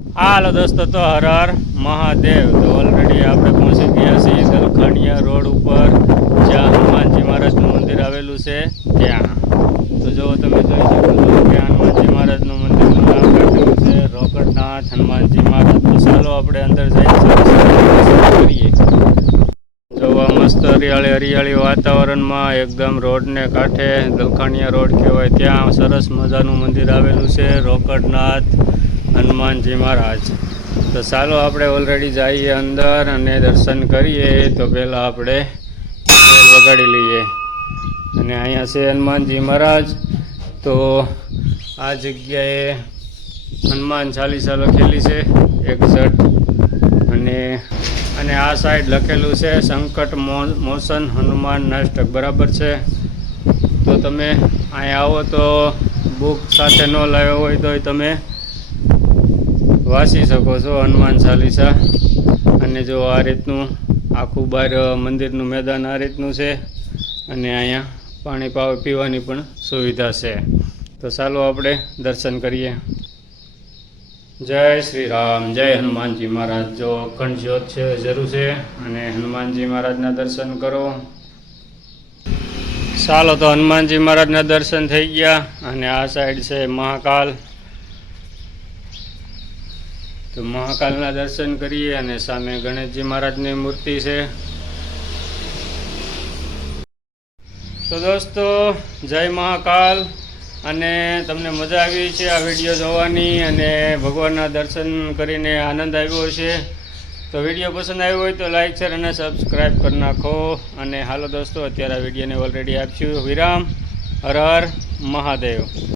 હાલો દોસ્તો, તો હર હર મહાદેવ. તો ઓલરેડી આપણે પહોંચી ગયા છીએ દલખાણિયા રોડ ઉપર, જ્યાં હનુમાનજી મહારાજનું મંદિર આવેલું છે ત્યાં. તો જો તમે જોઈ શકો છો કે હનુમાનજી મહારાજનું મંદિરનું નામ રાખેલું છે રોકડનાથ હનુમાનજી મહારાજ. તો ચાલો આપણે અંદર જઈને કરીએ. જોવા મસ્ત હરિયાળી હરિયાળી વાતાવરણમાં એકદમ રોડને કાંઠે દલખાણિયા રોડ કહેવાય ત્યાં સરસ મજાનું મંદિર આવેલું છે રોકડનાથ હનુમાનજી મહારાજ. તો ચાલો આપણે ઓલરેડી જઈએ અંદર અને દર્શન કરીએ. તો પહેલાં આપણે બેલ વગાડી લઈએ. અને અહીંયા છે હનુમાનજી મહારાજ. તો આ જગ્યાએ હનુમાન ચાલીસા લખેલી છે 61. અને આ સાઈડ લખેલું છે સંકટ મોચન હનુમાન નાષ્ટક. બરાબર છે. તો તમે અહીંયા આવો તો બુક સાથે ન લાવ્યો હોય તો તમે વાંચી શકો છો હનુમાન ચાલીસા. અને જો આ રીતનું આખું બહાર મંદિરનું મેદાન આ રીતનું છે. અને અહીંયા પાણી પીવાની પણ સુવિધા છે. તો ચાલો આપણે દર્શન કરીએ. જય શ્રી રામ, જય હનુમાનજી મહારાજ. જો અખંડ જ્યોત છે જરૂર છે અને હનુમાનજી મહારાજના દર્શન કરો. ચાલો, તો હનુમાનજી મહારાજના દર્શન થઈ ગયા. અને આ સાઈડ છે મહાકાલ. તો મહાકાલના દર્શન કરીએ. અને સામે ગણેશજી મહારાજની મૂર્તિ છે. તો દોસ્તો, જય મહાકાલ. અને તમને મજા આવી છે આ વિડીયો જોવાની અને ભગવાનના દર્શન કરીને આનંદ આવ્યો છે. તો વિડીયો પસંદ આવ્યો હોય તો લાઈક શેર અને સબસ્ક્રાઈબ કરી નાખો. અને હાલો દોસ્તો, અત્યારે આ વિડીયોને ઓલરેડી આપશું વિરામ. હર હર મહાદેવ.